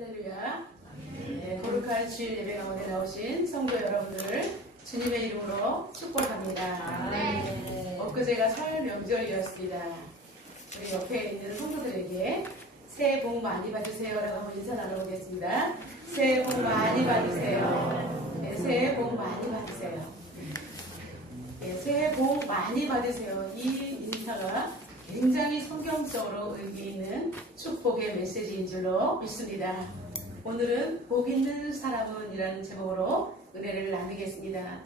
할렐루야. 네, 거룩한 주일 예배 가운데 나오신 성도 여러분들을 주님의 이름으로 축복합니다. 네. 엊그제가 설 명절이었습니다. 우리 옆에 있는 성도들에게 새해 복 많이 받으세요라고 한번 인사 나눠보겠습니다. 새해 복 많이 받으세요. 네, 새해 복 많이 받으세요. 네, 새해 복 많이 받으세요. 이 인사가 굉장히 성경적으로 의미 있는 축복의 메시지인 줄로 믿습니다. 오늘은 복 있는 사람은 이라는 제목으로 은혜를 나누겠습니다.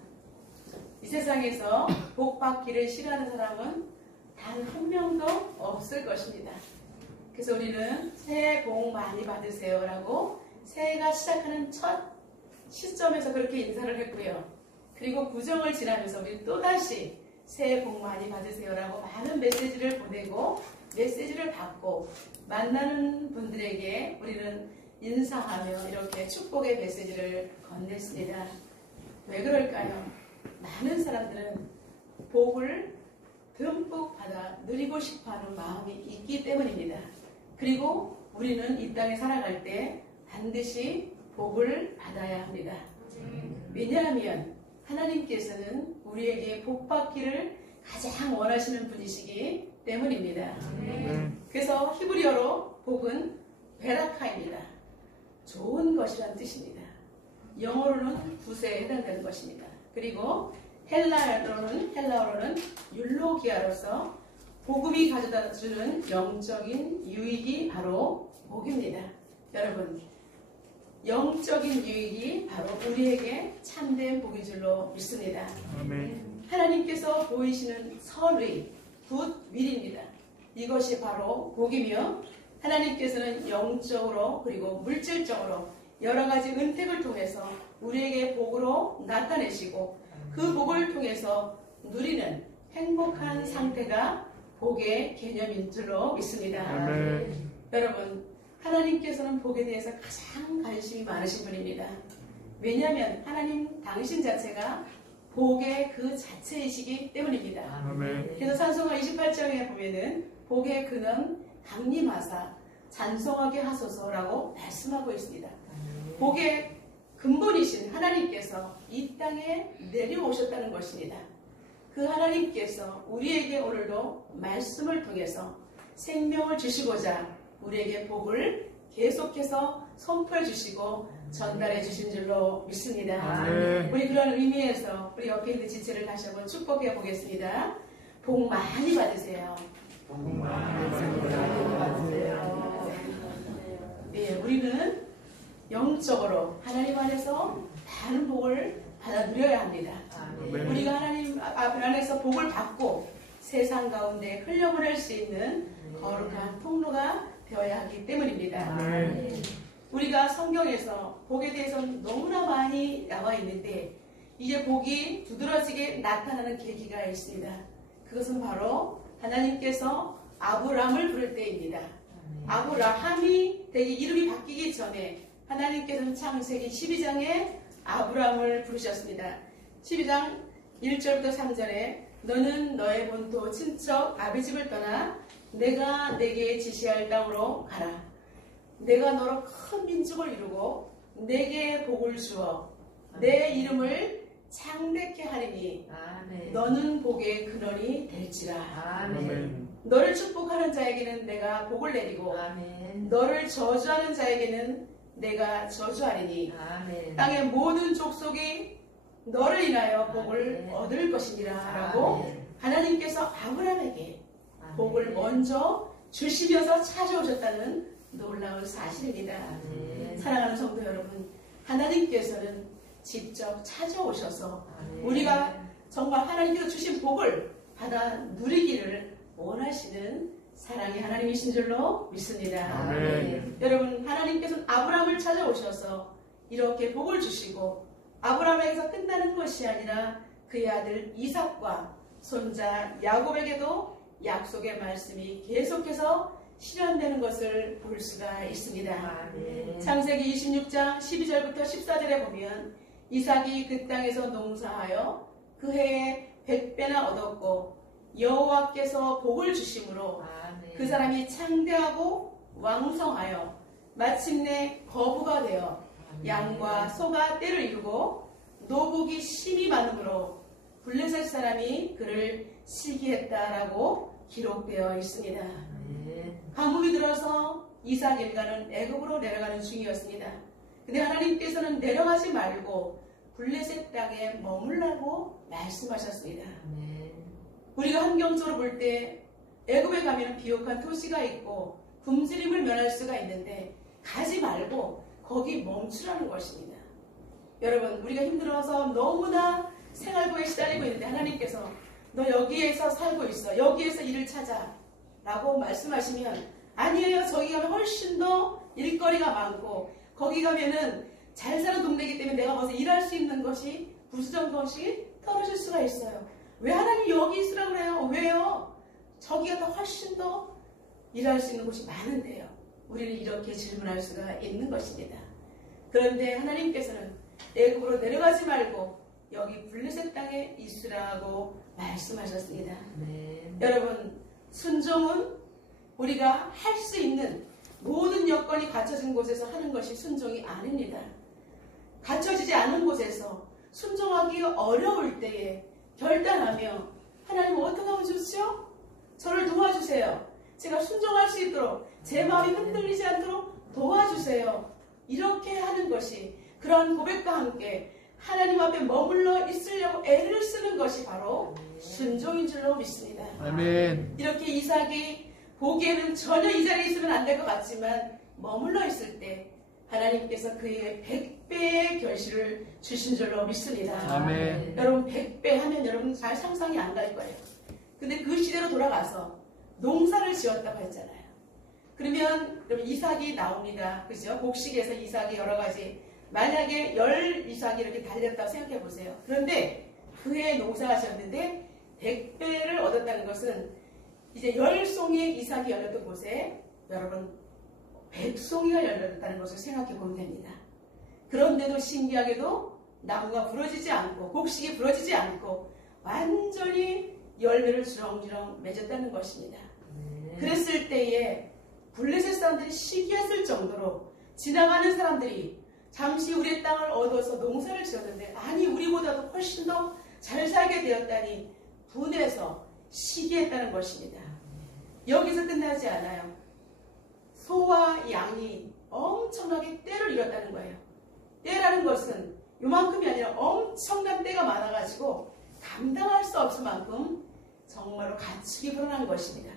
이 세상에서 복 받기를 싫어하는 사람은 단 한 명도 없을 것입니다. 그래서 우리는 새해 복 많이 받으세요 라고 새해가 시작하는 첫 시점에서 그렇게 인사를 했고요. 그리고 구정을 지나면서 우리 또다시 새해 복 많이 받으세요 라고 많은 메시지를 보내고 메시지를 받고 만나는 분들에게 우리는 인사하며 이렇게 축복의 메시지를 건넸습니다. 왜 그럴까요? 많은 사람들은 복을 듬뿍 받아 누리고 싶어하는 마음이 있기 때문입니다. 그리고 우리는 이 땅에 살아갈 때 반드시 복을 받아야 합니다. 왜냐하면 하나님께서는 우리에게 복 받기를 가장 원하시는 분이시기 때문입니다. 그래서 히브리어로 복은 베라카입니다. 좋은 것이란 뜻입니다. 영어로는 굿에 해당되는 것입니다. 그리고 헬라어로는 율로기아로서 복음이 가져다 주는 영적인 유익이 바로 복입니다. 여러분, 영적인 유익이 바로 우리에게 참된 복인 줄로 믿습니다. 아멘. 하나님께서 보이시는 선의 굿윌입니다. 이것이 바로 복이며 하나님께서는 영적으로 그리고 물질적으로 여러 가지 은택을 통해서 우리에게 복으로 나타내시고 그 복을 통해서 누리는 행복한 상태가 복의 개념인 줄로 믿습니다. 아멘. 여러분, 하나님께서는 복에 대해서 가장 관심이 많으신 분입니다. 왜냐하면 하나님 당신 자체가 복의 그 자체이시기 때문입니다. 아멘. 그래서 찬송가 28장에 보면은 복의 근원 강림하사 찬송하게 하소서라고 말씀하고 있습니다. 복의 근본이신 하나님께서 이 땅에 내려오셨다는 것입니다. 그 하나님께서 우리에게 오늘도 말씀을 통해서 생명을 주시고자 우리에게 복을 계속해서 선포해 주시고 전달해 주신 줄로 믿습니다. 우리 그런 의미에서 우리 옆에 있는 지체를 다시 한번 축복해 보겠습니다. 복 많이 받으세요. 복 많이 받으세요. 네, 우리는 영적으로 하나님 안에서 많은 복을 받아 누려야 합니다. 우리가 하나님 안에서 복을 받고 세상 가운데 흘려보낼 수 있는 거룩한 통로가 되어야 하기 때문입니다. 우리가 성경에서 복에 대해서 너무나 많이 나와 있는데 이제 복이 두드러지게 나타나는 계기가 있습니다. 그것은 바로 하나님께서 아브람을 부를 때입니다. 아브라함이 되게 이름이 바뀌기 전에 하나님께서는 창세기 12장에 아브람을 부르셨습니다. 12장 1절부터 3절에 너는 너의 본토 친척 아비집을 떠나 내가 내게 지시할 땅으로 가라. 내가 너로 큰 민족을 이루고 내게 복을 주어 내 이름을 창대케 하리니 너는 복의 근원이 될지라. 아멘. 너를 축복하는 자에게는 내가 복을 내리고 아멘. 너를 저주하는 자에게는 내가 저주하리니 아멘. 땅의 모든 족속이 너를 인하여 복을 아멘. 얻을 것이니라 라고 하나님께서 아브라함에게 복을 먼저 주시면서 찾아오셨다는 놀라운 사실입니다. 사랑하는 성도 여러분, 하나님께서는 직접 찾아오셔서 우리가 정말 하나님께서 주신 복을 받아 누리기를 원하시는 사랑의 하나님이신 줄로 믿습니다. 여러분, 하나님께서는 아브라함을 찾아오셔서 이렇게 복을 주시고 아브라함에게서 끝나는 것이 아니라 그의 아들 이삭과 손자 야곱에게도 약속의 말씀이 계속해서 실현되는 것을 볼 수가 있습니다. 창세기 26장 12절부터 14절에 보면 이삭이 그 땅에서 농사하여 그 해에 100배나 얻었고 여호와께서 복을 주심으로 그 사람이 창대하고 왕성하여 마침내 거부가 되어 양과 소가 떼를 이루고 노복이 심히 많음으로 블레셋 사람이 그를 시기했다라고 기록되어 있습니다. 가뭄이 들어서 이삭 일가는 애굽으로 내려가는 중이었습니다. 근데 하나님께서는 내려가지 말고 블레셋 땅에 머물라고 말씀하셨습니다. 우리가 환경적으로 볼 때 애굽에 가면 비옥한 토시가 있고 굶주림을 면할 수가 있는데 가지 말고 거기 멈추라는 것입니다. 여러분, 우리가 힘들어서 너무나 생활고에 시달리고 있는데 하나님께서 너 여기에서 살고 있어, 여기에서 일을 찾아 라고 말씀하시면 아니에요, 저기 가면 훨씬 더 일거리가 많고 거기 가면은 잘 사는 동네이기 때문에 내가 거기서 일할 수 있는 것이 부수적 것이 떨어질 수가 있어요. 왜 하나님 여기 있으라고 그래요? 왜요? 저기가 더 훨씬 더 일할 수 있는 곳이 많은데요. 우리는 이렇게 질문할 수가 있는 것입니다. 그런데 하나님께서는 애굽으로 내려가지 말고 여기 블레셋 땅에 있으라고 말씀하셨습니다. 여러분, 순종은 우리가 할 수 있는 모든 여건이 갖춰진 곳에서 하는 것이 순종이 아닙니다. 갖춰지지 않은 곳에서 순종하기 어려울 때에 결단하며 하나님 어떻게 하면 좋죠? 저를 도와주세요. 제가 순종할 수 있도록 제 마음이 흔들리지 않도록 도와주세요. 이렇게 하는 것이 그런 고백과 함께 하나님 앞에 머물러 있으려고 애를 쓰는 것이 바로 순종인 줄로 믿습니다. 아멘. 이렇게 이삭이 보기에는 전혀 이 자리에 있으면 안 될 것 같지만 머물러 있을 때 하나님께서 그의 100배의 결실을 주신 줄로 믿습니다. 아멘. 여러분 100배 하면 여러분 잘 상상이 안 갈 거예요. 근데 그 시대로 돌아가서 농사를 지었다고 했잖아요. 그러면 여러분 이삭이 나옵니다. 그죠? 곡식에서 이삭이 여러 가지 만약에 10이삭이 이렇게 달렸다고 생각해 보세요. 그런데 그해 농사가 지었는데 100배를 얻었다는 것은 이제 10송이의 이삭이 열렸던 곳에 여러분 100송이가 열렸다는 것을 생각해 보면 됩니다. 그런데도 신기하게도 나무가 부러지지 않고 곡식이 부러지지 않고 완전히 열매를 주렁주렁 맺었다는 것입니다. 그랬을 때에 블레셋 사람들이 시기했을 정도로 지나가는 사람들이 잠시 우리의 땅을 얻어서 농사를 지었는데 아니 우리보다도 훨씬 더 잘 살게 되었다니 분해서 시기했다는 것입니다. 여기서 끝나지 않아요. 소와 양이 엄청나게 떼를 이뤘다는 거예요. 떼라는 것은 요만큼이 아니라 엄청난 떼가 많아가지고 감당할 수 없을 만큼 정말로 가축이 불어난 것입니다.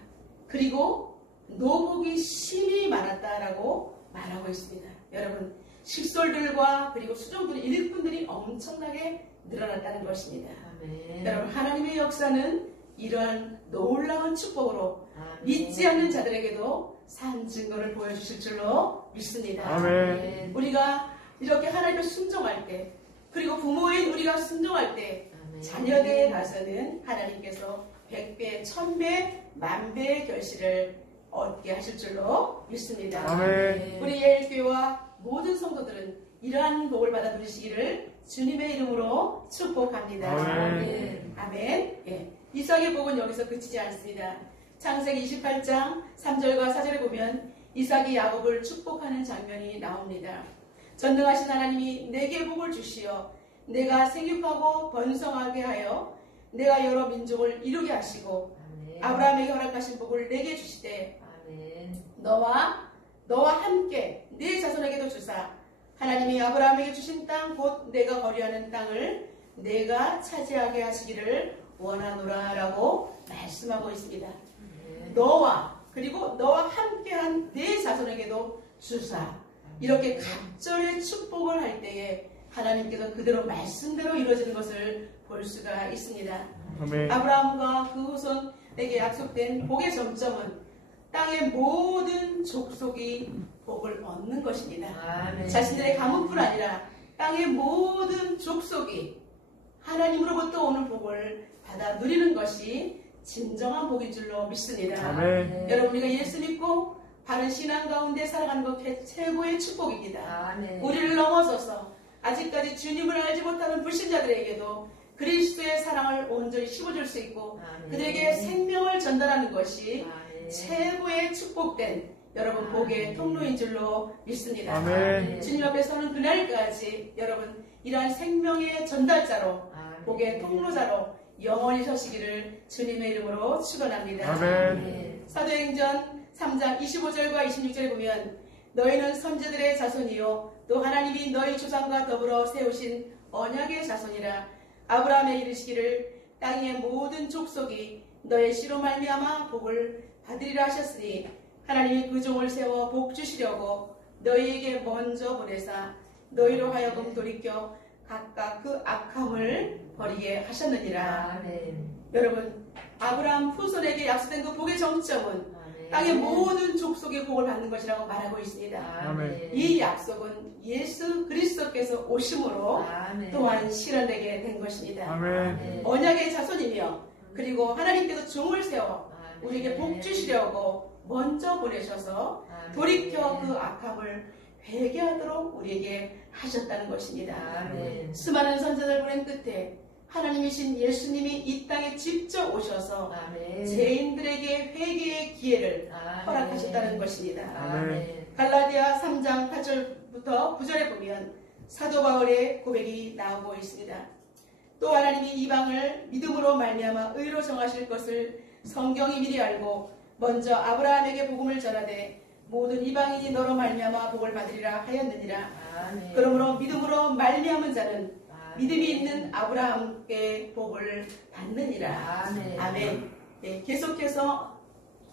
그리고 노복이 심히 많았다라고 말하고 있습니다. 여러분 식솔들과 그리고 수종들의 일꾼들이 엄청나게 늘어났다는 것입니다. 아멘. 여러분 하나님의 역사는 이러한 놀라운 축복으로 아멘. 믿지 않는 자들에게도 산 증거를 보여주실 줄로 믿습니다. 아멘. 우리가 이렇게 하나님을 순종할 때 그리고 부모인 우리가 순종할 때 아멘. 자녀들에 가서는 하나님께서 100배, 1000배, 10,000배의 결실을 얻게 하실 줄로 믿습니다. 아멘. 우리 예일교회와 모든 성도들은 이러한 복을 받아 누리시기를 주님의 이름으로 축복합니다. 아멘. 아멘. 예. 이삭의 복은 여기서 그치지 않습니다. 창세기 28장 3절과 4절에 보면 이삭이 야곱을 축복하는 장면이 나옵니다. 전능하신 하나님이 내게 복을 주시어 내가 생육하고 번성하게 하여 내가 여러 민족을 이루게 하시고 아멘. 아브라함에게 허락하신 복을 내게 주시되 아멘. 너와 함께 네 자손에게도 주사 하나님이 아브라함에게 주신 땅 곧 내가 거류하는 땅을 내가 차지하게 하시기를 원하노라 라고 말씀하고 있습니다. 너와 그리고 너와 함께한 네 자손에게도 주사 이렇게 갑절의 축복을 할 때에 하나님께서 그대로 말씀대로 이루어지는 것을 볼 수가 있습니다. 아멘. 아브라함과 그 후손에게 약속된 복의 점점은 땅의 모든 족속이 복을 얻는 것입니다. 아멘. 자신들의 가문뿐 아니라 땅의 모든 족속이 하나님으로부터 오는 복을 받아 누리는 것이 진정한 복인 줄로 믿습니다. 아멘. 여러분 우리가 예수 믿고 바른 신앙 가운데 살아가는 것 최고의 축복입니다. 아멘. 우리를 넘어서서 아직까지 주님을 알지 못하는 불신자들에게도 그리스도의 사랑을 온전히 씹어줄 수 있고 아멘. 그들에게 생명을 전달하는 것이 아멘. 최고의 축복된 여러분 복의 통로인 줄로 믿습니다. 아멘. 주님 앞에 서는 그날까지 여러분 이러한 생명의 전달자로 아멘. 복의 통로자로 영원히 서시기를 주님의 이름으로 축원합니다. 아멘. 사도행전 3장 25절과 26절에 보면 너희는 선지자들의 자손이요 또 하나님이 너희 조상과 더불어 세우신 언약의 자손이라. 아브라함에 이르시기를 땅의 모든 족속이 너의 씨로 말미암아 복을 받으리라 하셨으니 하나님이 그 종을 세워 복 주시려고 너희에게 먼저 보내사 너희로 하여금 돌이켜 각각 그 악함을 버리게 하셨느니라. 아멘. 여러분 아브라함 후손에게 약속된 그 복의 정점은 아멘. 땅의 모든 족속의 복을 받는 것이라고 말하고 있습니다. 아멘. 이 약속은 예수 그리스도께서 오심으로 아멘. 또한 실현되게 된 것입니다. 아멘. 언약의 자손이며 그리고 하나님께서 종을 세워 아멘. 우리에게 복 주시려고 먼저 보내셔서 아멘. 돌이켜 그 악함을 회개하도록 우리에게 하셨다는 것입니다. 아멘. 수많은 선자들 보낸 끝에 하나님이신 예수님이 이 땅에 직접 오셔서 아멘. 죄인들에게 회개의 기회를 아멘. 허락하셨다는 것입니다. 아멘. 갈라디아 3장 8절부터 9절에 보면 사도 바울의 고백이 나오고 있습니다. 또 하나님이 이방을 믿음으로 말미암아 의로 정하실 것을 성경이 미리 알고 먼저 아브라함에게 복음을 전하되 모든 이방인이 너로 말미암아 복을 받으리라 하였느니라. 아멘. 그러므로 믿음으로 말미암은 자는 아멘. 믿음이 있는 아브라함께 복을 받느니라. 아멘. 아멘. 네, 계속해서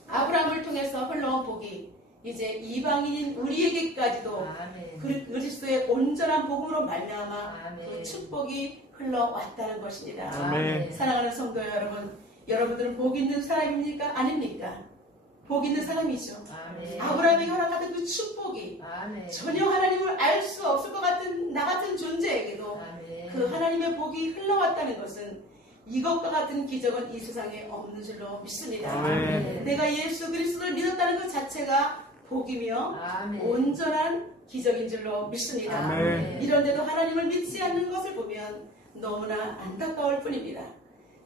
아브라함을 통해서 흘러온 복이 이제 이방인인 우리에게까지도 아멘. 그리스도의 온전한 복음으로 말미암아 아멘. 그 축복이 흘러왔다는 것입니다. 아멘. 사랑하는 성도 여러분, 여러분들은 복 있는 사람입니까? 아닙니까? 복 있는 사람이죠. 아멘. 아브라함에게 허락받은 그 축복이 아멘. 전혀 하나님을 알 수 없을 것 같은 나 같은 존재에게도 아멘. 그 하나님의 복이 흘러왔다는 것은 이것과 같은 기적은 이 세상에 없는 줄로 믿습니다. 아멘. 내가 예수 그리스도를 믿었다는 것 자체가 복이며 아멘. 온전한 기적인 줄로 믿습니다. 아멘. 이런데도 하나님을 믿지 않는 것을 보면 너무나 안타까울 뿐입니다.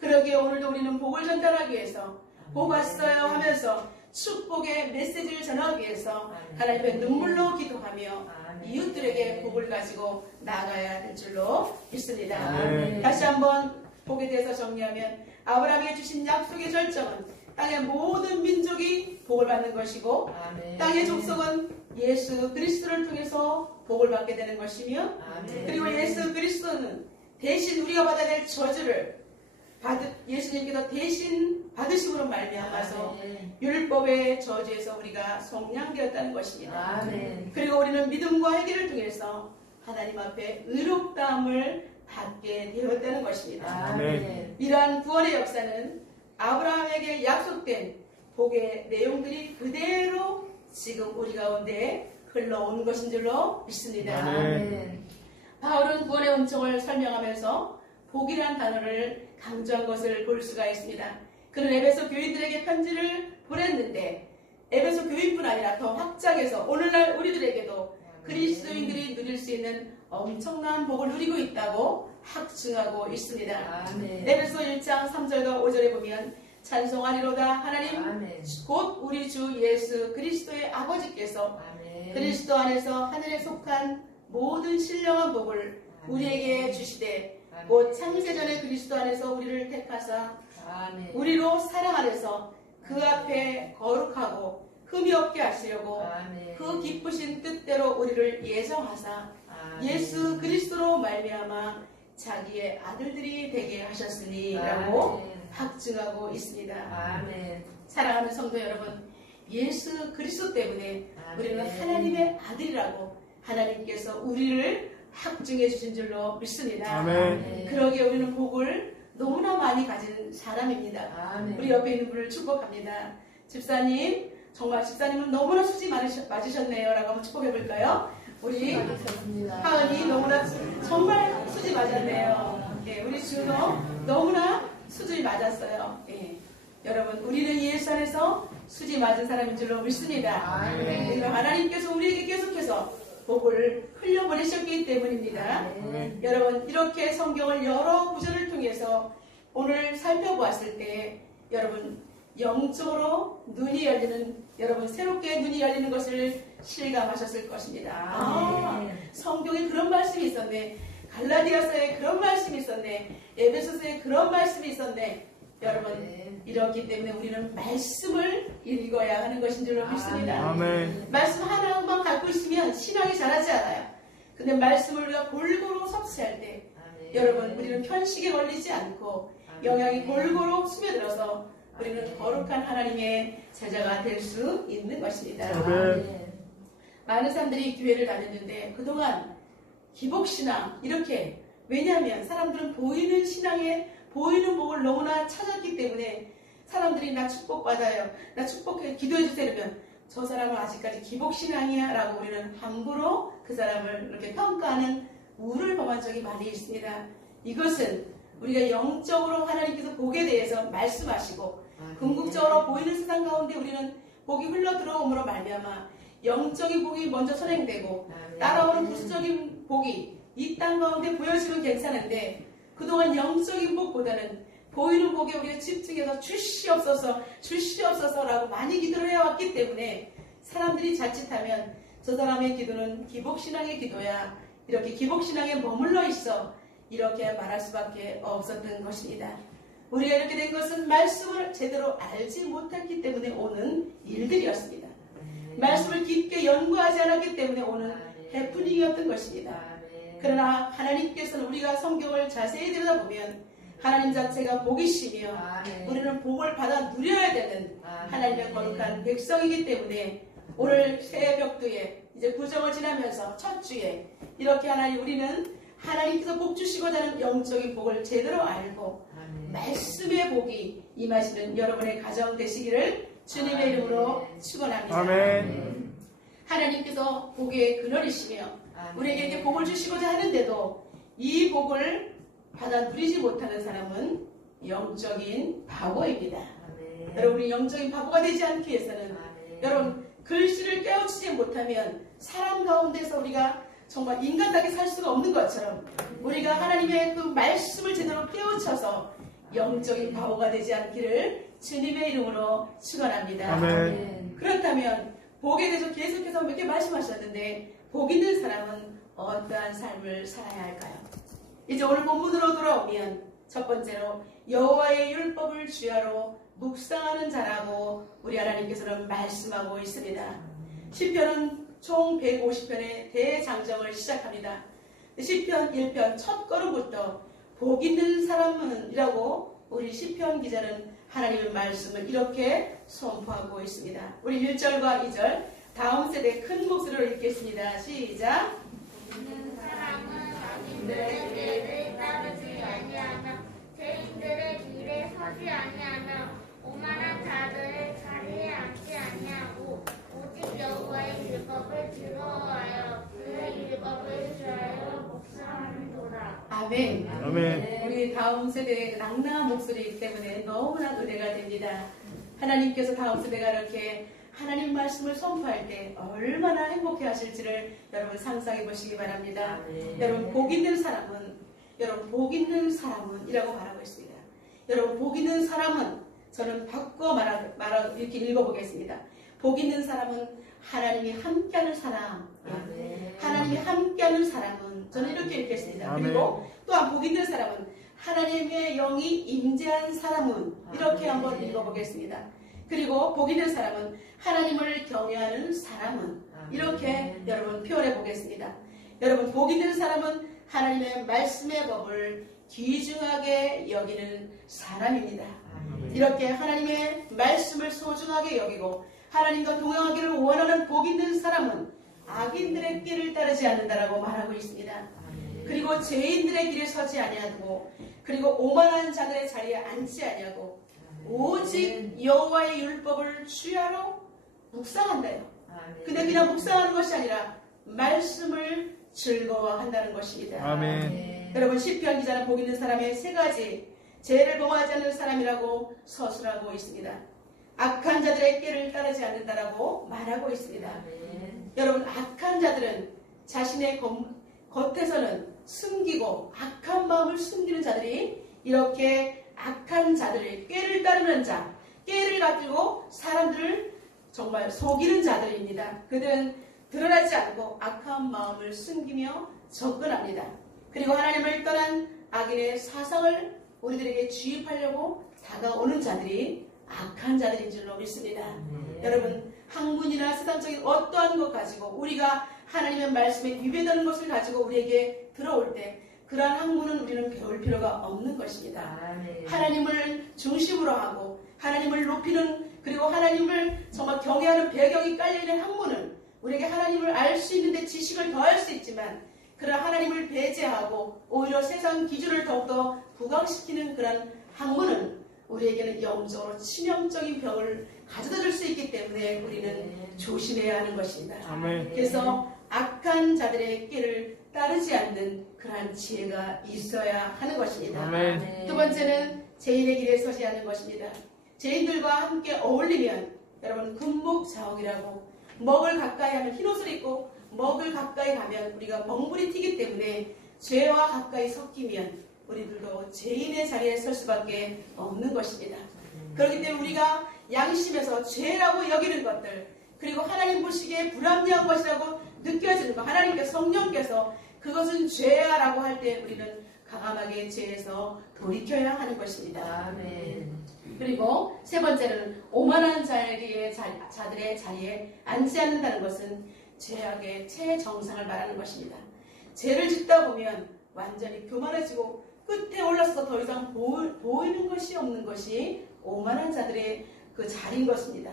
그러기에 오늘도 우리는 복을 전달하기 위해서 복 왔어요 하면서 축복의 메시지를 전하기 위해서 하나님의 눈물로 기도하며 아멘. 이웃들에게 복을 가지고 나아가야 될 줄로 믿습니다. 아멘. 다시 한번 복에 대해서 정리하면 아브라함에게 주신 약속의 절정은 땅의 모든 민족이 복을 받는 것이고 아멘. 땅의 족속은 예수 그리스도를 통해서 복을 받게 되는 것이며 아멘. 그리고 예수 그리스도는 대신 우리가 받아야 될 저주를 예수님께서 대신 받으심으로 말미암아서 아멘. 율법의 저주에서 우리가 속량되었다는 것입니다. 아멘. 그리고 우리는 믿음과 회개를 통해서 하나님 앞에 의롭다함을 받게 되었다는 것입니다. 아멘. 이러한 구원의 역사는 아브라함에게 약속된 복의 내용들이 그대로 지금 우리 가운데 흘러온 것인 줄로 믿습니다. 아멘. 바울은 구원의 은총을 설명하면서 복이란 단어를 강조한 것을 볼 수가 있습니다. 그는 에베소 교인들에게 편지를 보냈는데 에베소 교인뿐 아니라 더 확장해서 오늘날 우리들에게도 그리스도인들이 누릴 수 있는 엄청난 복을 누리고 있다고 확증하고 있습니다. 아멘. 에베소 1장 3절과 5절에 보면 찬송하리로다 하나님 아멘. 곧 우리 주 예수 그리스도의 아버지께서 아멘. 그리스도 안에서 하늘에 속한 모든 신령한 복을 우리에게 주시되 곧 창세전에 그리스도 안에서 우리를 택하사 아멘. 우리로 사랑 안에서 그 앞에 거룩하고 흠이 없게 하시려고 아멘. 그 기쁘신 뜻대로 우리를 예정하사 아멘. 예수 그리스도로 말미암아 자기의 아들들이 되게 하셨으니 라고 아멘. 확증하고 있습니다. 아멘. 사랑하는 성도 여러분, 예수 그리스도 때문에 아멘. 우리는 하나님의 아들이라고 하나님께서 우리를 확증해 주신 줄로 믿습니다. 아멘. 그러기에 우리는 복을 너무나 많이 가진 사람입니다. 아멘. 우리 옆에 있는 분을 축복합니다. 집사님, 정말 집사님은 너무나 수지 맞으셨네요 라고 한번 축복해 볼까요? 우리 하은이 너무나 정말 수지 맞았네요. 예, 우리 준호 너무나 수지 맞았어요. 예. 여러분, 우리는 예수 안에서 수지 맞은 사람인 줄로 믿습니다. 아멘. 하나님께서 우리에게 계속해서 복을 흘려보내셨기 때문입니다. 아멘. 여러분, 이렇게 성경을 여러 구절을 통해서 오늘 살펴보았을 때 여러분 영적으로 눈이 열리는, 여러분 새롭게 눈이 열리는 것을 실감하셨을 것입니다. 성경에 그런 말씀이 있었네. 갈라디아서에 그런 말씀이 있었네. 에베소서에 그런 말씀이 있었네. 여러분 이렇기 때문에 우리는 말씀을 읽어야 하는 것인 줄 믿습니다. 아멘. 말씀 하나만 갖고 있으면 신앙이 자라지 않아요. 근데 말씀을 우리가 골고루 섭취할 때 여러분 우리는 편식에 걸리지 않고 영향이 골고루 스며들어서 우리는 거룩한 하나님의 제자가 될 수 있는 것입니다. 많은 사람들이 교회를 다녔는데 그동안 기복신앙 이렇게, 왜냐하면 사람들은 보이는 신앙에 보이는 복을 너무나 찾았기 때문에 사람들이 나 축복받아요, 나 축복해 기도해 주세요 이러면 저 사람은 아직까지 기복신앙이야 라고 우리는 함부로 그 사람을 이렇게 평가하는 우를 범한 적이 많이 있습니다. 이것은 우리가 영적으로 하나님께서 복에 대해서 말씀하시고 궁극적으로 보이는 세상 가운데 우리는 복이 흘러 들어옴으로 말미암아 영적인 복이 먼저 선행되고 따라오는 부수적인 복이 이 땅 가운데 보여지면 괜찮은데 그동안 영적인 복보다는 보이는 복에 우리가 집중해서 주시옵소서 라고 많이 기도를 해왔기 때문에 사람들이 자칫하면 저 사람의 기도는 기복신앙의 기도야, 이렇게 기복신앙에 머물러 있어, 이렇게 말할 수밖에 없었던 것입니다. 우리가 이렇게 된 것은 말씀을 제대로 알지 못했기 때문에 오는 일들이었습니다. 말씀을 깊게 연구하지 않았기 때문에 오는 해프닝이었던 것입니다. 그러나 하나님께서는 우리가 성경을 자세히 들여다보면 하나님 자체가 복이시며 우리는 복을 받아 누려야 되는 하나님의 거룩한 백성이기 때문에 오늘 새벽도에 이제 구정을 지나면서 첫 주에 이렇게 우리는 하나님께서 복 주시고자 하는 영적인 복을 제대로 알고 말씀의 복이 임하시는 여러분의 가정 되시기를 주님의 이름으로 축원합니다. 아멘. 하나님께서 복의 근원이시며 우리에게 이렇게 복을 주시고자 하는데도 이 복을 받아 누리지 못하는 사람은 영적인 바보입니다. 여러분 우리 영적인 바보가 되지 않기 위해서는 여러분 글씨를 깨우치지 못하면 사람 가운데서 우리가 정말 인간답게 살 수가 없는 것처럼 우리가 하나님의 그 말씀을 제대로 깨우쳐서 영적인 바보가 되지 않기를 주님의 이름으로 축원합니다. 아멘. 그렇다면 복에 대해서 계속해서 몇 개 말씀하셨는데 복 있는 사람은 어떠한 삶을 살아야 할까요? 이제 오늘 본문으로 돌아오면 첫 번째로 여호와의 율법을 주야로 묵상하는 자라고 우리 하나님께서는 말씀하고 있습니다. 시편은 총 150편의 대장정을 시작합니다. 시편 1편 첫 걸음부터 복 있는 사람은 이라고 우리 시편 기자는 하나님의 말씀을 이렇게 선포하고 있습니다. 우리 1절과 2절 다음 세대 큰 목소리로 읽겠습니다. 시작. 있는 사람은 자신들의 길을 따르지 아니하며 죄인들의 길에 서지 아니하며 오만한 자들의 자리에 앉지 아니하고 오직 여호와의 율법을 즐거워하여 그의 율법을 주하여 묵상하는도다. 아멘. 아멘. 우리 다음 세대의 낭낭한 목소리이기 때문에 너무나 은혜가 됩니다. 하나님께서 다음 세대가 이렇게 하나님 말씀을 선포할 때 얼마나 행복해 하실지를 여러분 상상해 보시기 바랍니다. 여러분 복 있는 사람은 이라고 말하고 있습니다. 여러분 복 있는 사람은 저는 바꿔 이렇게 읽어보겠습니다. 복 있는 사람은 하나님이 함께하는 사람. 하나님이 함께하는 사람은 저는 이렇게 읽겠습니다. 아멘. 그리고 또한 복 있는 사람은 하나님의 영이 임재한 사람은 이렇게 한번 읽어보겠습니다. 그리고 복 있는 사람은 하나님을 경외하는 사람은 이렇게 여러분 표현해 보겠습니다. 여러분 복 있는 사람은 하나님의 말씀의 법을 귀중하게 여기는 사람입니다. 이렇게 하나님의 말씀을 소중하게 여기고 하나님과 동행하기를 원하는 복 있는 사람은 악인들의 길을 따르지 않는다라고 말하고 있습니다. 그리고 죄인들의 길에 서지 아니하고 그리고 오만한 자들의 자리에 앉지 아니하고 오직 여호와의 율법을 주야로 묵상한다요. 근데 그냥 묵상하는 것이 아니라 말씀을 즐거워한다는 것입니다. 아멘. 여러분 시편 기자는 복 있는 사람의 세 가지 죄를 범하지 않는 사람이라고 서술하고 있습니다. 악한 자들의 길을 따르지 않는다라고 말하고 있습니다. 여러분 악한 자들은 자신의 겉에서는 숨기고 악한 마음을 숨기는 자들이 이렇게 악한 자들의 꾀를 따르는 자, 깨를 가지고 사람들을 정말 속이는 자들입니다. 그들은 드러나지 않고 악한 마음을 숨기며 접근합니다. 그리고 하나님을 떠난 악인의 사상을 우리들에게 주입하려고 다가오는 자들이 악한 자들인 줄로 믿습니다. 여러분, 학문이나 세상적인 어떠한 것 가지고 우리가 하나님의 말씀에 위배되는 것을 가지고 우리에게 들어올 때 그러한 학문은 우리는 배울 필요가 없는 것입니다. 하나님을 중심으로 하고 하나님을 높이는, 그리고 하나님을 정말 경외하는 배경이 깔려있는 학문은 우리에게 하나님을 알 수 있는데 지식을 더할 수 있지만, 그런 하나님을 배제하고 오히려 세상 기준을 더욱더 부강시키는 그런 학문은 우리에게는 영적으로 치명적인 병을 가져다 줄 수 있기 때문에 우리는 조심해야 하는 것입니다. 아멘. 그래서 악한 자들의 길을 따르지 않는 그러한 지혜가 있어야 하는 것입니다. 아멘. 두 번째는 죄인의 길에 서지 않는 것입니다. 죄인들과 함께 어울리면 여러분 금목자옥이라고, 먹을 가까이 하면 흰옷을 입고 먹을 가까이 가면 우리가 먹물이 튀기 때문에 죄와 가까이 섞이면 우리들도 죄인의 자리에 설 수밖에 없는 것입니다. 그렇기 때문에 우리가 양심에서 죄라고 여기는 것들, 그리고 하나님 보시기에 불합리한 것이라고 느껴지는 것, 하나님께서, 성령께서 그것은 죄야 라고 할 때 우리는 과감하게 죄에서 돌이켜야 하는 것입니다. 아멘. 그리고 세 번째는 오만한 자들의 자리에 앉지 않는다는 것은 죄악의 최정상을 말하는 것입니다. 죄를 짓다 보면 완전히 교만해지고 끝에 올라서 더 이상 보이는 것이 없는 것이 오만한 자들의 그 자리인 것입니다.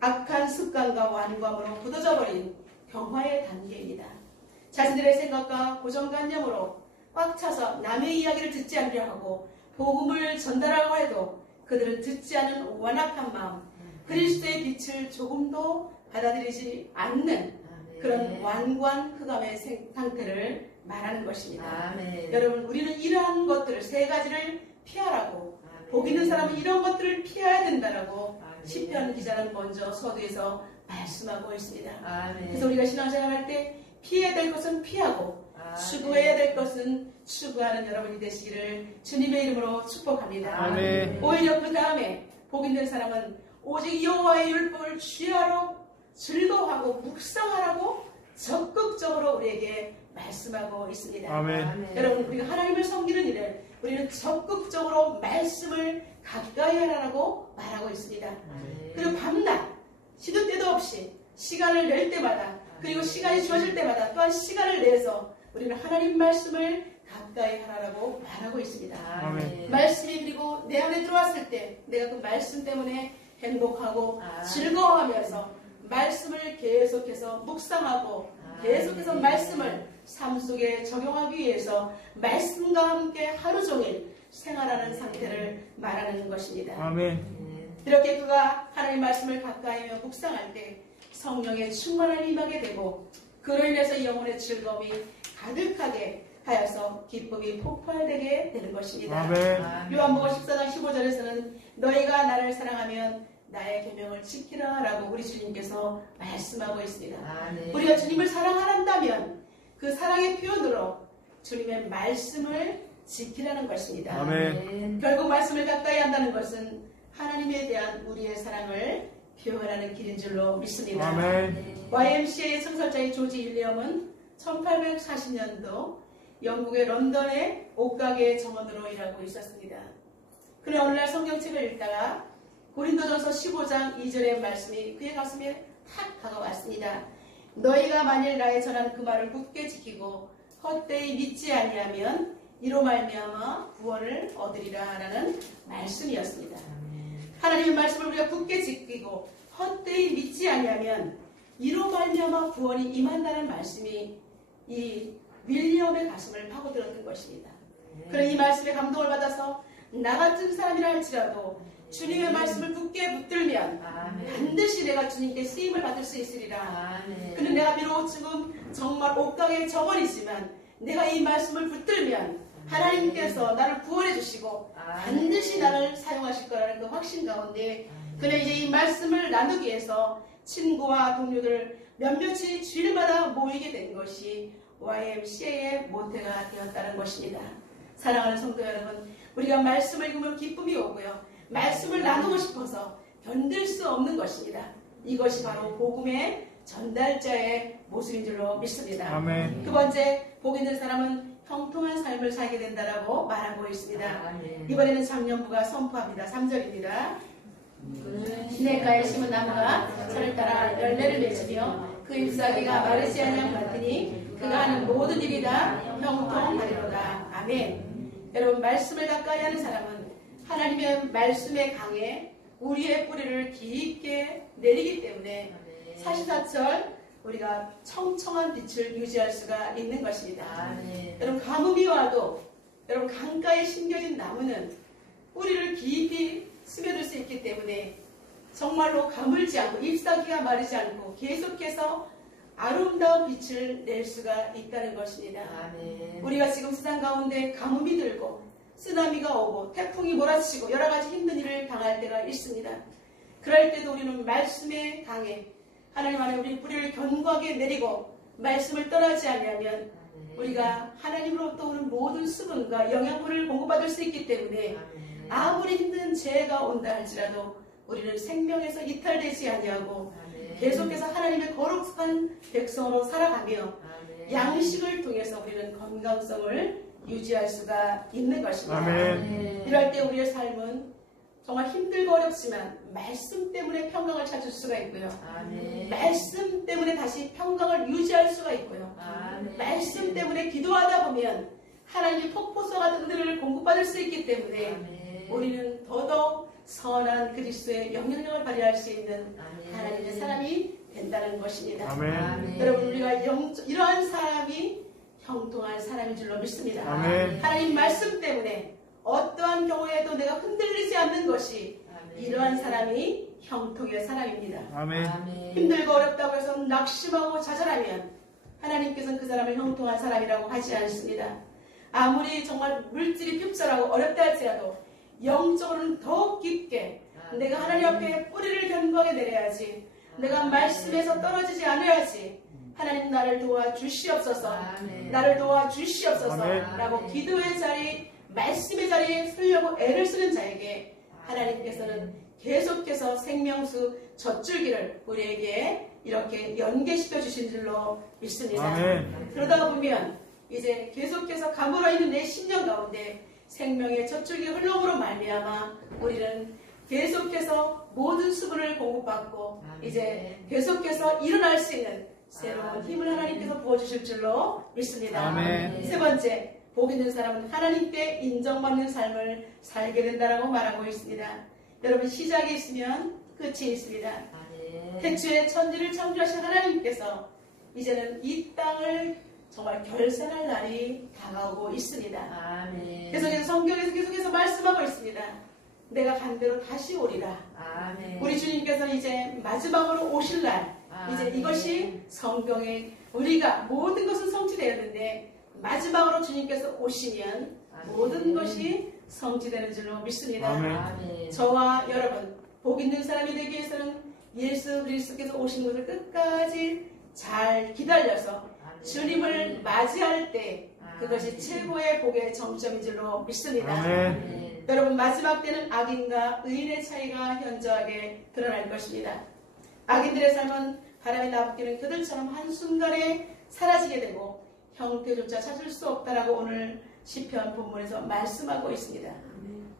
악한 습관과 완고함으로 굳어져 버린 경화의 단계입니다. 자신들의 생각과 고정관념으로 꽉 차서 남의 이야기를 듣지 않으려 하고 복음을 전달하려고 해도 그들은 듣지 않은 완악한 마음, 그리스도의 빛을 조금도 받아들이지 않는 그런 완고한 흑암의 상태를 말하는 것입니다. 아멘. 여러분, 우리는 이러한 것들을 세 가지를 피하라고, 복 있는 사람은 이런 것들을 피해야 된다라고 시편 기자는 먼저 서두에서 말씀하고 있습니다. 아멘. 그래서 우리가 신앙생활 할 때 피해야 될 것은 피하고 추구해야 될 것은 추구하는 여러분이 되시기를 주님의 이름으로 축복합니다. 아멘. 오히려 그 다음에 복 있는 사람은 오직 여호와의 율법을 취하러 즐거워하고 묵상하라고 적극적으로 우리에게 말씀하고 있습니다. 아멘. 여러분, 우리가 하나님을 섬기는 일을 우리는 적극적으로 말씀을 가까이 하라고 말하고 있습니다. 그리고 밤낮 시도 때도 없이 시간을 낼 때마다, 그리고 시간이 주어질 때마다 또한 시간을 내서 우리는 하나님 말씀을 가까이 하라고 말하고 있습니다. 아멘. 말씀이 그리고 내 안에 들어왔을 때 내가 그 말씀 때문에 행복하고 즐거워하면서 말씀을 계속해서 묵상하고 계속해서 말씀을 삶 속에 적용하기 위해서 말씀과 함께 하루 종일 생활하는 상태를 말하는 것입니다. 아멘. 이렇게 그가 하나님 말씀을 가까이 하며 묵상할 때 성령의 충만함이 임하게 되고 그로 인해서 영혼의 즐거움이 가득하게 하여서 기쁨이 폭발되게 되는 것입니다. 아멘. 요한복음 14장 15절에서는 너희가 나를 사랑하면 나의 계명을 지키라 라고 우리 주님께서 말씀하고 있습니다. 아멘. 우리가 주님을 사랑한다면 그 사랑의 표현으로 주님의 말씀을 지키라는 것입니다. 아멘. 결국 말씀을 가까이 한다는 것은 하나님에 대한 우리의 사랑을 표현하는 길인 줄로 믿습니다. 아멘. YMCA의 창설자인 조지 윌리엄은 1840년도 영국의 런던의 옷가게 정원으로 일하고 있었습니다. 그는 어느 날 성경책을 읽다가 고린도전서 15장 2절의 말씀이 그의 가슴에 탁 다가왔습니다. 너희가 만일 나의 전한 그 말을 굳게 지키고 헛되이 믿지 아니하면 이로 말미암아 구원을 얻으리라 라는 말씀이었습니다. 하나님의 말씀을 우리가 굳게 지키고 헛되이 믿지 아니하면 이로 말미암아 구원이 임한다는 말씀이 이 윌리엄의 가슴을 파고들었던 것입니다. 그런 이 말씀에 감동을 받아서 나 같은 사람이라 할지라도 주님의 말씀을 굳게 붙들면 반드시 내가 주님께 쓰임을 받을 수 있으리라. 그는 내가 비록 지금 정말 옥강의 정원이지만 내가 이 말씀을 붙들면 하나님께서 나를 구원해 주시고 반드시 나를 사용하실 거라는 그 확신 가운데 그는 이제 이 말씀을 나누기 위해서 친구와 동료들 몇몇이 주일마다 모이게 된 것이 YMCA의 모태가 되었다는 것입니다. 사랑하는 성도 여러분, 우리가 말씀을 읽으면 기쁨이 오고요. 말씀을 나누고 싶어서 견딜 수 없는 것입니다. 이것이 바로 복음의 전달자의 모습인 줄로 믿습니다. 아멘. 두 번째, 복 있는 사람은 형통한 삶을 살게 된다라고 말하고 있습니다. 아멘. 이번에는 장년부가 선포합니다. 3절입니다. 시냇가에 심은 나무가 철을 따라 열매를 맺으며 그 잎사귀가 마르지 아니함 같으니 그가 하는 모든 일이 다 형통하리로다. 아멘. 여러분, 말씀을 가까이 하는 사람은 하나님의 말씀에 강해 우리의 뿌리를 깊게 내리기 때문에 사시사철 우리가 청청한 빛을 유지할 수가 있는 것입니다. 아멘. 여러분, 가뭄이 와도 여러분 강가에 심겨진 나무는 뿌리를 깊이 스며들 수 있기 때문에 정말로 가물지 않고 잎사귀가 마르지 않고 계속해서 아름다운 빛을 낼 수가 있다는 것입니다. 아멘. 우리가 지금 세상 가운데 가뭄이 들고 쓰나미가 오고 태풍이 몰아치고 여러 가지 힘든 일을 당할 때가 있습니다. 그럴 때도 우리는 말씀에 강해 하나님 안에 우리 뿌리를 견고하게 내리고 말씀을 떠나지 않으면 우리가 하나님으로부터 오는 모든 수분과 영양분을 공급받을 수 있기 때문에 아무리 힘든 재해가 온다 할지라도 우리는 생명에서 이탈되지 아니하고 계속해서 하나님의 거룩한 백성으로 살아가며 양식을 통해서 우리는 건강성을 유지할 수가 있는 것입니다. 아멘. 이럴 때 우리의 삶은 정말 힘들고 어렵지만 말씀 때문에 평강을 찾을 수가 있고요. 아멘. 말씀 때문에 다시 평강을 유지할 수가 있고요. 아멘. 말씀 때문에 기도하다 보면 하나님의 폭포수 같은 은혜를 공급받을 수 있기 때문에 아멘. 우리는 더더욱 선한 그리스도의 영향력을 발휘할 수 있는 아멘. 하나님의 사람이 된다는 것입니다. 아멘. 아멘. 여러분, 우리가 이러한 사람이 형통한 사람인 줄로 믿습니다. 아멘. 하나님 말씀 때문에 어떠한 경우에도 내가 흔들리지 않는 것이 아멘. 이러한 사람이 형통의 사람입니다. 아멘. 아멘. 힘들고 어렵다고 해서 낙심하고 좌절하면 하나님께서는 그 사람을 형통한 사람이라고 하지 않습니다. 아무리 정말 물질이 핍절하고 어렵다 할지라도 영적으로는 더욱 깊게 내가 하나님 앞에 뿌리를 견고하게 내려야지, 내가 말씀에서 떨어지지 않아야지, 하나님 나를 도와주시옵소서, 아멘. 나를 도와주시옵소서 아멘. 라고 기도의 자리, 말씀의 자리에 쓰려고 애를 쓰는 자에게 하나님께서는 계속해서 생명수 젖줄기를 우리에게 이렇게 연계시켜 주신 줄로 믿습니다. 아멘. 그러다 보면 이제 계속해서 가물어 있는 내 심령 가운데 생명의 젖줄기 흘러옴으로 말미암아 우리는 계속해서 모든 수분을 공급받고 이제 계속해서 일어날 수 있는 새로운 힘을 하나님께서 부어주실 줄로 믿습니다. 아멘. 세 번째, 복 있는 사람은 하나님께 인정받는 삶을 살게 된다라고 말하고 있습니다. 여러분, 시작이 있으면 끝이 있습니다. 아멘. 태초에 천지를 창조하신 하나님께서 이제는 이 땅을 정말 결산할 날이 다가오고 있습니다. 아멘. 계속해서 성경에서 계속해서 말씀하고 있습니다. 내가 반대로 다시 오리라. 아멘. 우리 주님께서는 이제 마지막으로 오실 날, 이제 아멘. 이것이 성경에 우리가 모든 것은 성취되었는데 마지막으로 주님께서 오시면 아멘. 모든 것이 성취되는 줄로 믿습니다. 아멘. 아멘. 저와 여러분, 복 있는 사람이 되기 위해서는 예수 그리스도께서 오신 것을 끝까지 잘 기다려서 아멘. 주님을 맞이할 때 그것이 아멘. 최고의 복의 정점인 줄로 믿습니다. 아멘. 여러분, 마지막 때는 악인과 의인의 차이가 현저하게 드러날 것입니다. 악인들의 삶은 바람에 나부끼는 그들처럼 한순간에 사라지게 되고 형태조차 찾을 수 없다라고 오늘 시편 본문에서 말씀하고 있습니다.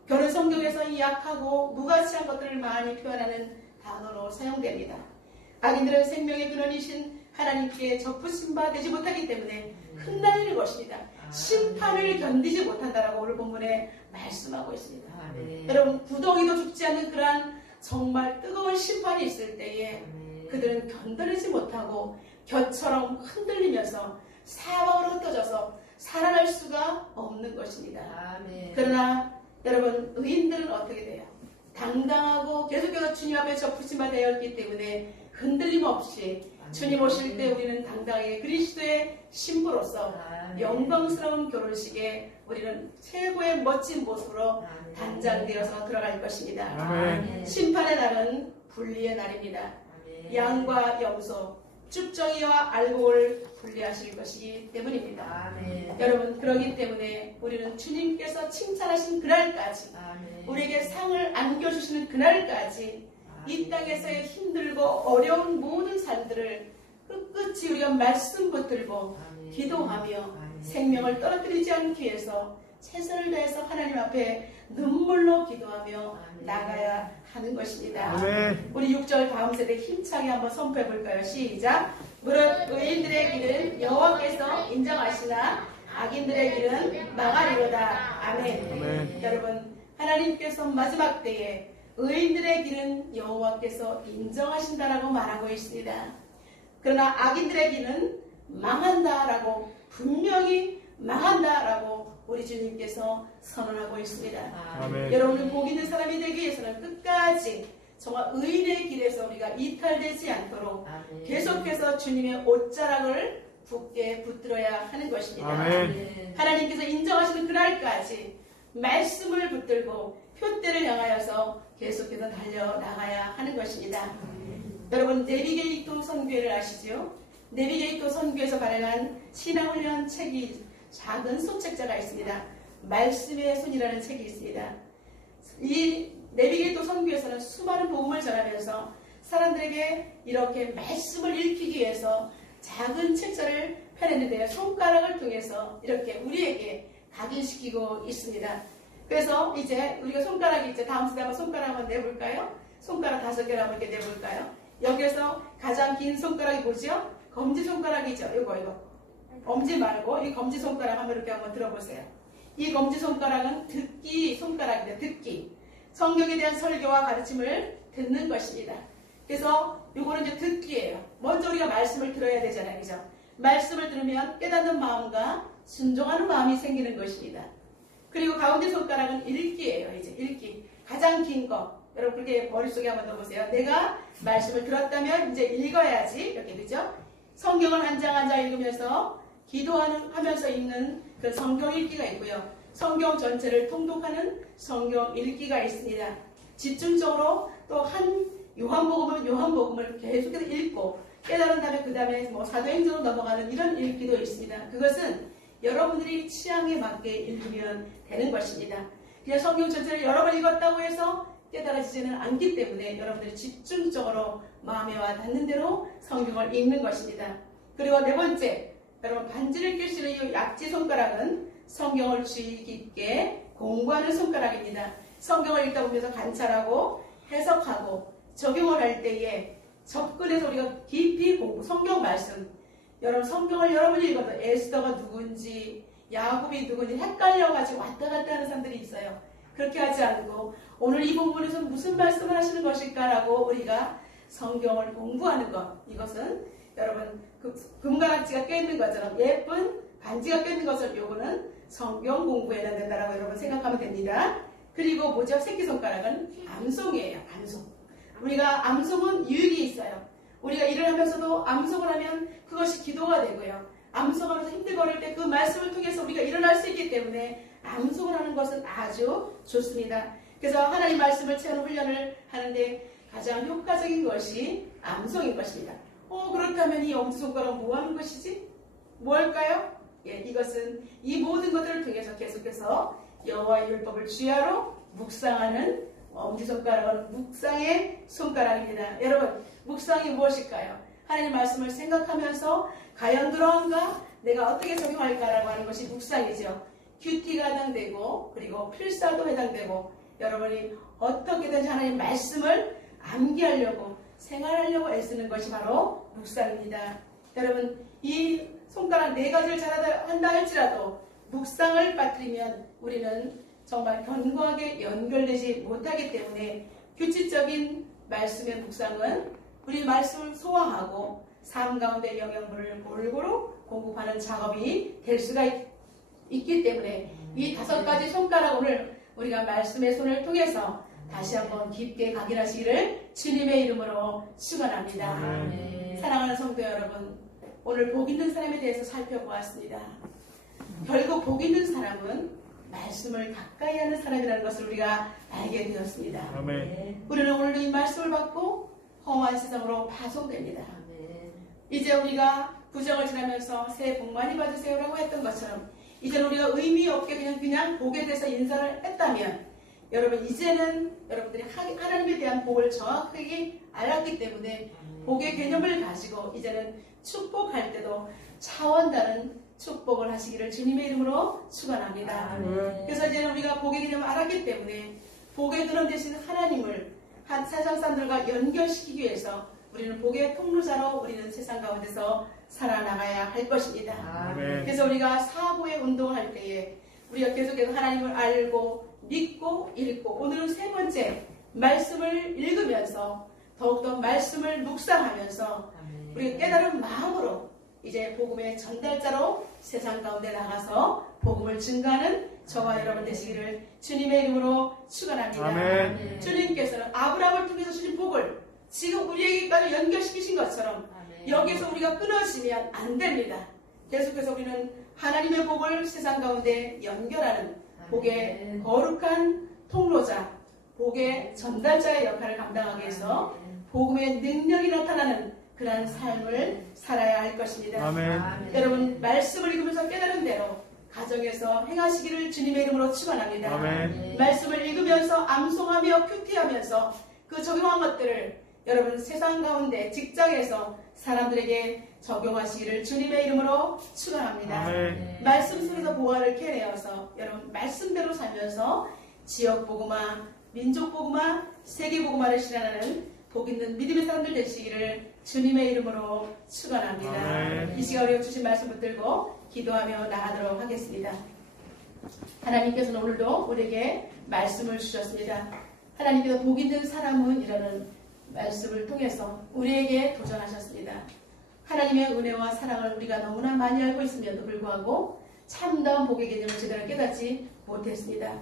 결혼 성경에서 이 약하고 무가치한 것들을 많이 표현하는 단어로 사용됩니다. 악인들은 생명의 근원이신 하나님께 접붙임 바 되지 못하기 때문에 흩날릴 것입니다. 심판을 견디지 못한다라고 오늘 본문에 말씀하고 있습니다. 아멘. 여러분, 구덩이도 죽지 않는 그러한 정말 뜨거운 심판이 있을 때에 아멘. 그들은 견뎌내지 못하고 겨처럼 흔들리면서 사방으로 흩어져서 살아날 수가 없는 것입니다. 아멘. 그러나 여러분, 의인들은 어떻게 돼요? 당당하고 계속해서 주님 앞에 접붙임 바 되었기 때문에 흔들림 없이 주님 오실 때 우리는 당당하게 그리스도의 신부로서 영광스러운 결혼식에 우리는 최고의 멋진 모습으로 단장되어서 들어갈 것입니다. 아멘. 심판의 날은 분리의 날입니다. 아멘. 양과 염소, 쭉정이와 알곡을 불리하실 것이기 때문입니다. 아멘. 여러분, 그러기 때문에 우리는 주님께서 칭찬하신 그날까지, 아멘. 우리에게 상을 안겨주시는 그날까지 이 땅에서의 힘들고 어려운 모든 삶들을 끝끝이 우리가 말씀 붙들고 아멘. 기도하며 아멘. 생명을 떨어뜨리지 않기 위해서 최선을 다해서 하나님 앞에 눈물로 기도하며 아멘. 나가야 하는 것입니다. 아멘. 우리 6절 다음 세대 힘차게 한번 선포해 볼까요? 시작. 무릇 의인들의 길은 여호와께서 인정하시나 악인들의 길은 망하리로다. 아멘. 아멘. 여러분, 하나님께서 마지막 때에 의인들의 길은 여호와께서 인정하신다라고 말하고 있습니다. 그러나 악인들의 길은 망한다라고, 분명히 망한다라고 우리 주님께서 선언하고 있습니다. 아멘. 여러분은 복 있는 사람이 되기 위해서는 끝까지 정말 의인의 길에서 우리가 이탈되지 않도록 아멘. 계속해서 주님의 옷자락을 굳게 붙들어야 하는 것입니다. 아멘. 하나님께서 인정하시는 그날까지 말씀을 붙들고 표대를 향하여서 계속해서 달려나가야 하는 것입니다. 여러분, 내비게이터 선교회를 아시죠? 내비게이터 선교에서 발행한 신앙훈련 책이 작은 소책자가 있습니다. 말씀의 손이라는 책이 있습니다. 이 내비게이터 선교에서는 수많은 복음을 전하면서 사람들에게 이렇게 말씀을 읽히기 위해서 작은 책자를 펴냈는데요. 손가락을 통해서 이렇게 우리에게 각인시키고 있습니다. 그래서 이제 우리가 손가락이 이제 다음 시대 한번 손가락 한번 내볼까요? 손가락 5개를 한번 이렇게 내볼까요? 여기에서 가장 긴 손가락이 뭐죠? 검지손가락이죠. 이거. 엄지 말고 이 검지손가락 한번 이렇게 한번 들어보세요. 이 검지손가락은 듣기 손가락입니다. 듣기. 성경에 대한 설교와 가르침을 듣는 것입니다. 그래서 이거는 이제 듣기예요. 먼저 우리가 말씀을 들어야 되잖아요. 그죠? 말씀을 들으면 깨닫는 마음과 순종하는 마음이 생기는 것입니다. 그리고 가운데 손가락은 읽기예요. 이제 읽기. 가장 긴 거. 여러분 그렇게 머릿속에 한번 넣어보세요. 내가 말씀을 들었다면 이제 읽어야지. 이렇게 그죠? 성경을 한 장 한 장 읽으면서 기도하면서 읽는 그 성경 읽기가 있고요. 성경 전체를 통독하는 성경 읽기가 있습니다. 집중적으로 또 한 요한복음을 계속해서 읽고 깨달은 다음에 그 다음에 뭐 사도행전으로 넘어가는 이런 읽기도 있습니다. 그것은 여러분들이 취향에 맞게 읽으면 되는 것입니다. 그냥 성경 전체를 여러 번 읽었다고 해서 깨달아지지는 않기 때문에 여러분들이 집중적으로 마음에 와 닿는 대로 성경을 읽는 것입니다. 그리고 네 번째, 여러분 반지를 낄 수 있는 이 약지 손가락은 성경을 주의 깊게 공부하는 손가락입니다. 성경을 읽다 보면서 관찰하고 해석하고 적용을 할 때에 접근해서 우리가 깊이 공부, 성경 말씀, 여러분 성경을 여러분이 읽어도 에스더가 누군지 야곱이 누군지 헷갈려가지고 왔다 갔다 하는 사람들이 있어요. 그렇게 하지 않고 오늘 이 본문에서 무슨 말씀을 하시는 것일까라고 우리가 성경을 공부하는 것, 이것은 여러분 금가락지가 껴있는 것처럼 예쁜 반지가 껴있는 것을 요거는 성경 공부해야 된다라고 여러분 생각하면 됩니다. 그리고 뭐죠? 새끼손가락은 암송이에요. 암송. 우리가 암송은 유익이 있어요. 우리가 일을 하면서도 암송을 하면 그것이 기도가 되고요. 암송하면서 힘들거릴 때 그 말씀을 통해서 우리가 일어날 수 있기 때문에 암송을 하는 것은 아주 좋습니다. 그래서 하나님 말씀을 채우는 훈련을 하는데 가장 효과적인 것이 암송인 것입니다. 그렇다면 이 엄지손가락은 뭐 하는 것이지? 뭘까요? 예, 이것은 이 모든 것들을 통해서 계속해서 여호와의 율법을 주야로 묵상하는 엄지손가락은 묵상의 손가락입니다. 여러분, 묵상이 무엇일까요? 하나님 말씀을 생각하면서 과연 그러한가? 내가 어떻게 적용할까라고 하는 것이 묵상이죠. 큐티가 해당되고 그리고 필사도 해당되고 여러분이 어떻게든지 하나님 말씀을 암기하려고 생활하려고 애쓰는 것이 바로 묵상입니다. 여러분, 이 손가락 4가지를 잘한다 할지라도 묵상을 빠뜨리면 우리는 정말 견고하게 연결되지 못하기 때문에 규칙적인 말씀의 묵상은 우리 말씀을 소화하고 삶 가운데 영양분을 골고루 공급하는 작업이 될 수가 있기 때문에 이 5가지 손가락 오늘 우리가 말씀의 손을 통해서 다시 한번 깊게 각인하시기를 주님의 이름으로 축원합니다. 사랑하는 성도 여러분, 오늘 복 있는 사람에 대해서 살펴보았습니다. 결국 복 있는 사람은 말씀을 가까이 하는 사람이라는 것을 우리가 알게 되었습니다. 아멘. 우리는 오늘 이 말씀을 받고 험한 세상으로 파송됩니다. 아멘. 이제 우리가 구정을 지나면서 새해 복 많이 받으세요라고 했던 것처럼 이제는 우리가 의미 없게 그냥 복에 대해서 인사를 했다면 여러분 이제는 여러분들이 하나님에 대한 복을 정확하게 알았기 때문에 복의 개념을 가지고 이제는 축복할 때도 차원 다른 축복을 하시기를 주님의 이름으로 축원합니다. 그래서 이제는 우리가 복의 개념을 알았기 때문에 복의 근원 되신 하나님을 세상 사람들과 연결시키기 위해서 우리는 복의 통로자로 우리는 세상 가운데서 살아나가야 할 것입니다. 아멘. 그래서 우리가 사고의 운동할 때에 우리가 계속해서 하나님을 알고 믿고 읽고 오늘은 세 번째 말씀을 읽으면서 더욱더 말씀을 묵상하면서 우리가 깨달은 마음으로 이제 복음의 전달자로 세상 가운데 나가서 복음을 증가하는 저와 여러분 되시기를 주님의 이름으로 축원합니다. 아멘. 주님께서는 아브라함을 통해서 주신 복을 지금 우리에게까지 연결시키신 것처럼 여기서 우리가 끊어지면 안 됩니다. 계속해서 우리는 하나님의 복을 세상 가운데 연결하는 복의 거룩한 통로자, 복의 전달자의 역할을 감당하기 위해서 복음의 능력이 나타나는 그러한 삶을 살아야 할 것입니다. 아멘. 여러분 말씀을 읽으면서 깨달은 대로 가정에서 행하시기를 주님의 이름으로 축원합니다. 아멘. 말씀을 읽으면서 암송하며 큐티하면서 그 적용한 것들을 여러분 세상 가운데 직장에서 사람들에게 적용하시기를 주님의 이름으로 축원합니다. 아멘. 말씀 속에서 보화를 캐내어서 여러분 말씀대로 살면서 지역 복음화, 민족 복음화, 세계 복음화를 실현하는 복 있는 믿음의 사람들 되시기를 주님의 이름으로 축원합니다. 아멘. 이 시간 우리가 주신 말씀 붙들고 기도하며 나가도록 하겠습니다. 하나님께서는 오늘도 우리에게 말씀을 주셨습니다. 하나님께서 복 있는 사람은 이라는 말씀을 통해서 우리에게 도전하셨습니다. 하나님의 은혜와 사랑을 우리가 너무나 많이 알고 있음에도 불구하고 참다운 복의 개념을 제대로 깨닫지 못했습니다.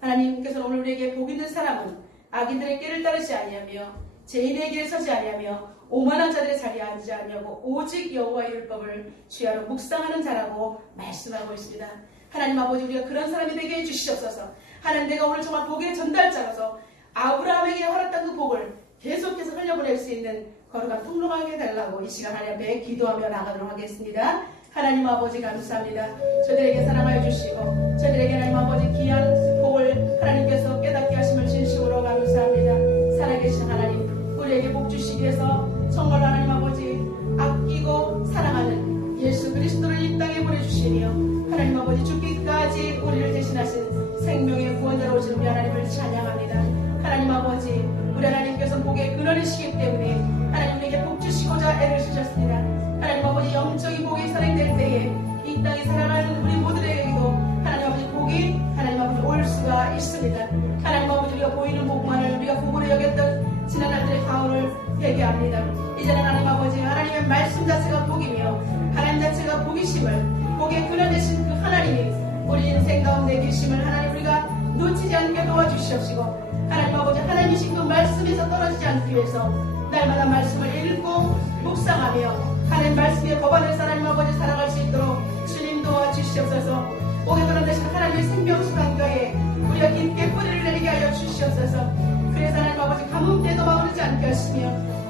하나님께서는 오늘 우리에게 복 있는 사람은 악인들의 꾀를 따르지 아니하며 죄인의 길에 서지 아니하며 오만한 자들의 자리에 앉지 아니하고 오직 여호와의 율법을 주야로 묵상하는 자라고 말씀하고 있습니다. 하나님 아버지 우리가 그런 사람이 되게 해주시옵소서. 하나님 내가 오늘 정말 복의 전달자로서 아브라함에게 허락한 그 복을 계속해서 흘려보낼 수 있는 거룩한 통로가 하게 해달라고 이 시간 하나님 앞에 기도하며 나가도록 하겠습니다. 하나님 아버지 감사합니다. 저들에게 사랑하여 주시고 저들에게 하나님 아버지 귀한 복을 하나님께서 깨닫게 하심을 진심으로 감사합니다. 살아계신 하나님 우리에게 복 주시기 위해서 정말 하나님 아버지 아끼고 사랑하는 예수 그리스도를 이 땅에 보내주시며 하나님 아버지 죽기까지 우리를 대신하신 생명의 구원자로 오신 우리 하나님을 찬양합니다. 하나님 아버지 우리 하나님께서 복의 근원이시기 때문에 하나님 우리에게 복 주시고자 애를 쓰셨습니다. 하나님 아버지 영적인 복이 살아낼 때에 이 땅에 살아가는 우리 모두에게도 하나님 아버지 복이 하나님 아버지 올 수가 있습니다. 하나님 아버지 우리가 보이는 복만을 우리가 복으로 여겼던 지난 날들의 가오를 회개합니다. 이제는 하나님 아버지 하나님의 말씀 자체가 복이며 하나님 자체가 복이심을 복의 근원 되신 그 하나님이 우리 인생 가운데 계심을 하나님 우리가 놓치지 않게 도와주시옵시고 하나님 아버지 하나님이신 그 말씀에서 떨어지지 않기 위해서 날마다 말씀을 읽고 묵상하며 하나님 말씀에 거반해서 하나님 아버지 살아갈 수 있도록 주님 도와주시옵소서. 복의 근원 되신 하나님의 생명수 강가에 우리가 깊게 뿌리를 내리게 하여 주시옵소서. 그래서 하나님 아버지 가뭄 때도 마무르지 않게 하시며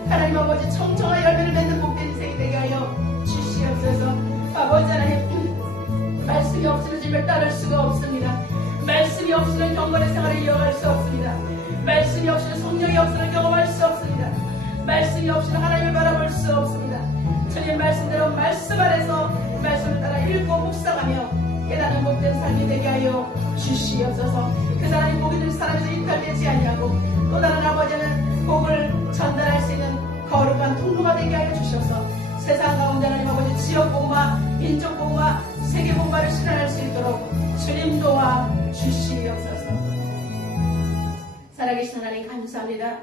하나님 아버지 청청한 열매를 맺는 복된 인생이 되게 하여 주시옵소서. 아버지 하나님 말씀이 없이는 집을 따를 수가 없습니다. 말씀이 없이는 경건의 생활을 이어갈 수 없습니다. 말씀이 없이는 성령이 없이는 경험할 수 없습니다. 말씀이 없이는 하나님을 바라볼 수 없습니다. 주님 말씀대로 말씀 안에서 말씀을 따라 읽고 묵상하며 깨닫는 복된 삶이 되게 하여 주시옵소서. 그 사람이 복이 된 사람에서 이탈되지 아니하고 또 다른 아버지는 복을 전달할 수 있는 거룩한 통로가 되게 하여 주셔서 세상 가운데 하나님 아버지 지역 복마, 민족 복마, 세계 복마를 실현할 수 있도록 주님 도와 주시옵소서. 살아계신 하나님 감사합니다.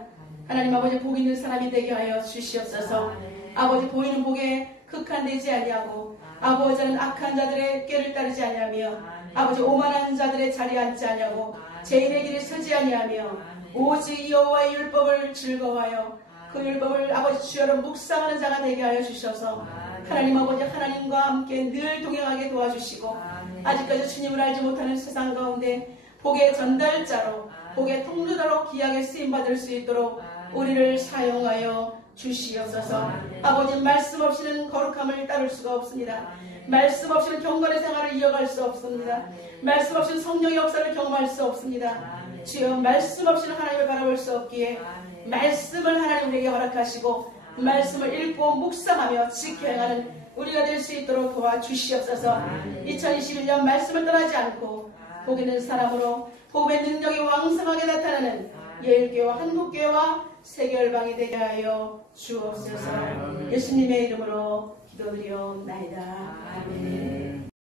하나님 아버지 복 있는 사람이 되게 하여 주시옵소서. 아버지 보이는 복에 극한되지 아니하고 아버지는 악한 자들의 꾀를 따르지 아니하며 아버지 오만한 자들의 자리에 앉지 아니하고 죄인의 길에 서지 아니하며 오직 여호와의 율법을 즐거워하여 그 율법을 아버지 주여로 묵상하는 자가 되게 하여 주셔서 하나님 아버지 하나님과 함께 늘 동행하게 도와주시고 아직까지 주님을 알지 못하는 세상 가운데 복의 전달자로 복의 통로자로 귀하게 쓰임받을 수 있도록 우리를 사용하여 주시옵소서. 아버지 말씀 없이는 거룩함을 따를 수가 없습니다. 말씀 없이는 경건의 생활을 이어갈 수 없습니다. 말씀 없이는 성령의 역사를 경험할 수 없습니다. 주여 말씀 없이는 하나님을 바라볼 수 없기에 말씀을 하나님 우리에게 허락하시고 말씀을 읽고 묵상하며 지켜 행하는 우리가 될 수 있도록 도와주시옵소서. 2021년 말씀을 떠나지 않고 복 있는 사람으로 복음의 능력이 왕성하게 나타나는 예일교회와 한국교회와 세계열방이 되게 하여 주옵소서. 예수님의 이름으로 기도드리옵나이다. 아멘.